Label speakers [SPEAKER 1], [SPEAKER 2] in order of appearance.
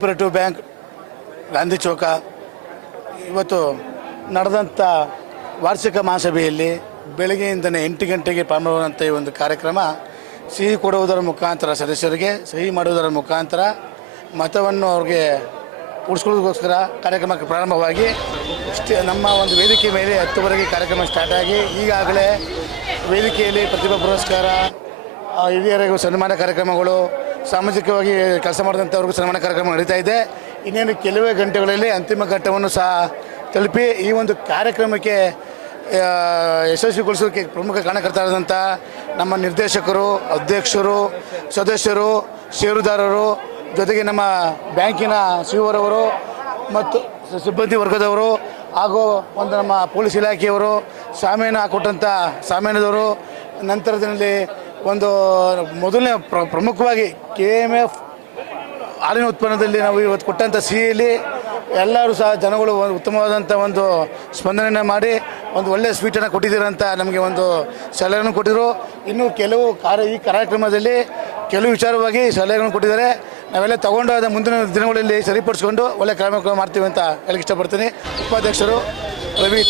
[SPEAKER 1] Cooperative bank Gandhi ಚೌಕ, ಇವತ್ತು ನಡೆದಂಥ ವಾರ್ಷಿಕ ಮಹಾಸಭೆಯಲ್ಲಿ ಬೆಳಗ್ಗೆಯಿಂದನೇ ಎಂಟು ಗಂಟೆಗೆ ಪ್ರಾರಂಭವಾದಂಥ ಈ ಒಂದು ಕಾರ್ಯಕ್ರಮ ಸಿಹಿ ಕೊಡುವುದರ ಮುಖಾಂತರ, ಸದಸ್ಯರಿಗೆ ಸಹಿ ಮಾಡುವುದರ ಮುಖಾಂತರ ಮತವನ್ನು ಅವ್ರಿಗೆ ಉಳಿಸ್ಕೊಳ್ಳೋದಕ್ಕೋಸ್ಕರ ಕಾರ್ಯಕ್ರಮಕ್ಕೆ ಪ್ರಾರಂಭವಾಗಿ ನಮ್ಮ ಒಂದು ವೇದಿಕೆ ಮೇಲೆ ಹತ್ತುವರೆಗೆ ಕಾರ್ಯಕ್ರಮ ಸ್ಟಾರ್ಟ್ ಆಗಿ ಈಗಾಗಲೇ ವೇದಿಕೆಯಲ್ಲಿ ಪ್ರತಿಭಾ ಪುರಸ್ಕಾರ ಹಿರಿಯರಿಗೂ ಸನ್ಮಾನ ಕಾರ್ಯಕ್ರಮಗಳು ಸಾಮಾಜಿಕವಾಗಿ ಕೆಲಸ ಮಾಡಿದಂಥವ್ರಿಗೂ ಸನ್ಮಾನ ಕಾರ್ಯಕ್ರಮ ನಡೀತಾ ಇದೆ. ಇನ್ನೇನು ಕೆಲವೇ ಗಂಟೆಗಳಲ್ಲಿ ಅಂತಿಮ ಘಟ್ಟವನ್ನು ಸಹ ತಲುಪಿ ಈ ಒಂದು ಕಾರ್ಯಕ್ರಮಕ್ಕೆ ಯಶಸ್ವಿಗೊಳಿಸೋಕ್ಕೆ ಪ್ರಮುಖ ಕಾರಣಕರ್ತರಾದಂಥ ನಮ್ಮ ನಿರ್ದೇಶಕರು, ಅಧ್ಯಕ್ಷರು, ಸದಸ್ಯರು, ಷೇರುದಾರರು, ಜೊತೆಗೆ ನಮ್ಮ ಬ್ಯಾಂಕಿನ ಸಿಒರವರು ಮತ್ತು ಸಿಬ್ಬಂದಿ ವರ್ಗದವರು ಹಾಗೂ ಒಂದು ನಮ್ಮ ಪೊಲೀಸ್ ಇಲಾಖೆಯವರು, ಸಾಮೇನ ಕೊಟ್ಟಂಥ ಸಾಮೇನದವರು. ನಂತರದಲ್ಲಿ ಒಂದು ಮೊದಲನೇ ಪ್ರ ಪ್ರಮುಖವಾಗಿ ಕೆ ಎಂ ಎಫ್ ಹಾಲಿನ ಉತ್ಪನ್ನದಲ್ಲಿ ನಾವು ಇವತ್ತು ಕೊಟ್ಟಂಥ ಸಿಹಿಯಲ್ಲಿ ಎಲ್ಲರೂ ಸಹ ಜನಗಳು ಒಂದು ಉತ್ತಮವಾದಂಥ ಒಂದು ಸ್ಪಂದನೆಯನ್ನು ಮಾಡಿ ಒಂದು ಒಳ್ಳೆಯ ಸ್ವೀಟನ್ನು ಕೊಟ್ಟಿದ್ದೀರಂತ ನಮಗೆ ಒಂದು ಸಲಹೆಗಳನ್ನು ಕೊಟ್ಟಿದ್ರು. ಇನ್ನು ಕೆಲವು ಕಾರ್ಯ ಈ ಕಾರ್ಯಕ್ರಮದಲ್ಲಿ ಕೆಲವು ವಿಚಾರವಾಗಿ ಸಲಹೆಗಳನ್ನು ಕೊಟ್ಟಿದ್ದಾರೆ. ನಾವೆಲ್ಲ ತಗೊಂಡು ಮುಂದಿನ ದಿನಗಳಲ್ಲಿ ಸರಿಪಡಿಸ್ಕೊಂಡು ಒಳ್ಳೆ ಕಾರ್ಯಕ್ರಮ ಮಾಡ್ತೀವಿ ಅಂತ ಹೇಳಕ್ಕೆ ಇಷ್ಟಪಡ್ತೀನಿ. ಉಪಾಧ್ಯಕ್ಷರು ರವಿ